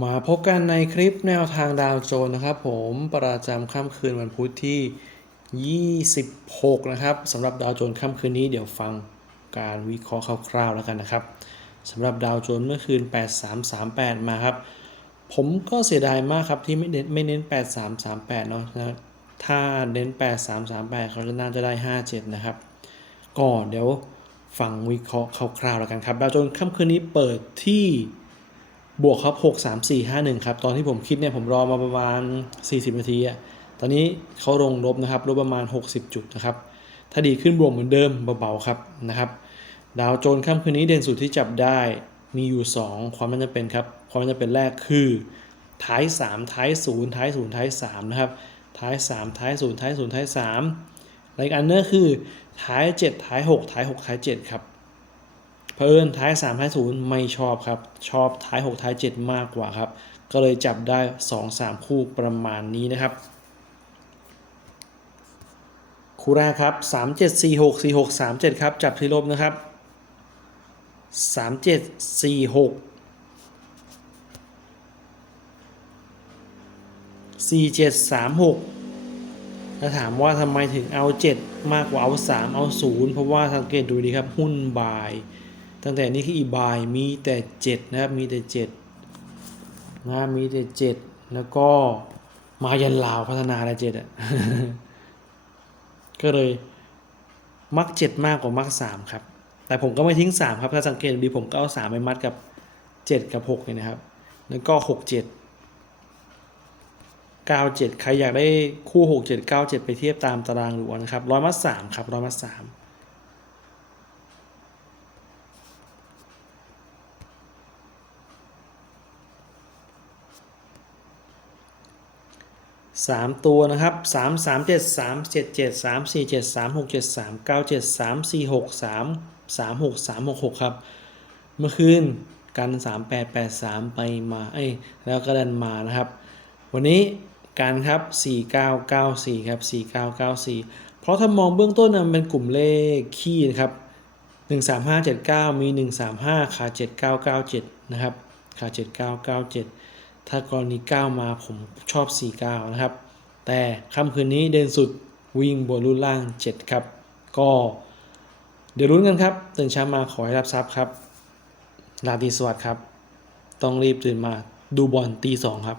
มาพบกันในคลิปแนวทางดาวโจนส์นะครับ ผมประจำค่ำคืนวันพุธที่ 26 นะครับสำหรับดาวโจนส์ค่ำคืนนี้เดี๋ยวฟังการวิเคราะห์คร่าวๆแล้วกันนะครับสำหรับดาวโจนส์เมื่อคืน 8338 มาครับ ผมก็เสียดายมากครับที่ไม่เน้นไม่เน้น 8338 เนาะนะถ้าเน้น 8338 เขาจะน่าจะได้ 57 นะครับ ก็เดี๋ยวฟังวิเคราะห์คร่าวๆแล้วกันครับ ดาวโจนส์ค่ำคืนนี้เปิดที่ บวกครับ 6 3 4 5 1 ครับ ตอนที่ผมคิดเนี่ยผมรอมาประมาณ 40 นาทีอะตอนนี้เขาลงลบนะครับลบประมาณ 60 จุดนะครับ ถ้าดีขึ้นบวกเหมือนเดิมเบาๆครับนะครับ ดาวโจนส์ค่ำคืนนี้เด่นสุดที่จับได้มีอยู่ 2 ความน่าจะเป็นครับ ความน่าจะเป็นแรกคือท้าย 3 ท้าย 0 ท้าย 0 ท้าย 3 นะครับ ท้าย 3 ท้าย 0 ท้าย 0 ท้าย3และอีกอันนึงคือท้าย 7 ท้าย 6 ท้าย 6 ท้าย 7 ครับ เพอิญท้าย 3 ท้าย 0 ไม่ชอบครับ ชอบท้าย 6 ท้าย 7 มากกว่าครับ ก็เลยจับได้ 2 3 คู่ประมาณนี้นะครับ คู่แรกครับ 3 7 4 6 4 6 3 7 ครับ จับที่ลบนะครับ 3 7 4 6 4 7 3 6ถ้าถามว่าทำไมถึงเอา 7 มากกว่าเอา 3 เอา 0 เพราะว่าสังเกตดูดีครับ หุ้นบาย ตั้งแต่นี้คืออีบายมีแต่7นะครับมีแต่7นะมีแต่7แล้วก็มายันลาวพัฒนาอะไร7อะก็เลยมัก7มากกว่ามัก3ครับ แต่ผมก็ไม่ทิ้ง3ครับ ถ้าสังเกตดีผมก็เอา3ไปมัดกับ7กับ6เนี่ยนะครับ แล้วก็6 7 9 7ใครอยากได้คู่6 7 9 7ไปเทียบตามตารางดูนะครับร้อยมัด3ครับร้อยมัดสาม 3 ตัวนะครับ 3 3 7 3 7 7 3 4 7 3 6 7 3 9 7 3 4 6 3 3 6 3 6 6 ครับ เมื่อคืนกัน 3 8 8 3 ไปมาเอ้แล้วก็ดันมานะครับ วันนี้การครับ 4 9 9 4 ครับ 4 9 9 4 เพราะถ้ามองเบื้องต้นมันเป็นกลุ่มเลขคี่นะครับ13579 มี 135ขา7997 นะครับขา7997 ถ้ากรณี 9 มาผมชอบ 49 นะครับ แต่ค่ำคืนนี้เด่นสุดวิ่งบนรุ่นล่าง 7 ครับ ก็เดี๋ยวรุ้นกันครับ ตื่นเช้ามาขอให้รับทรัพย์ครับราตรีสวัสดิ์ครับ ต้องรีบตื่นมาดูบอลตีสองครับ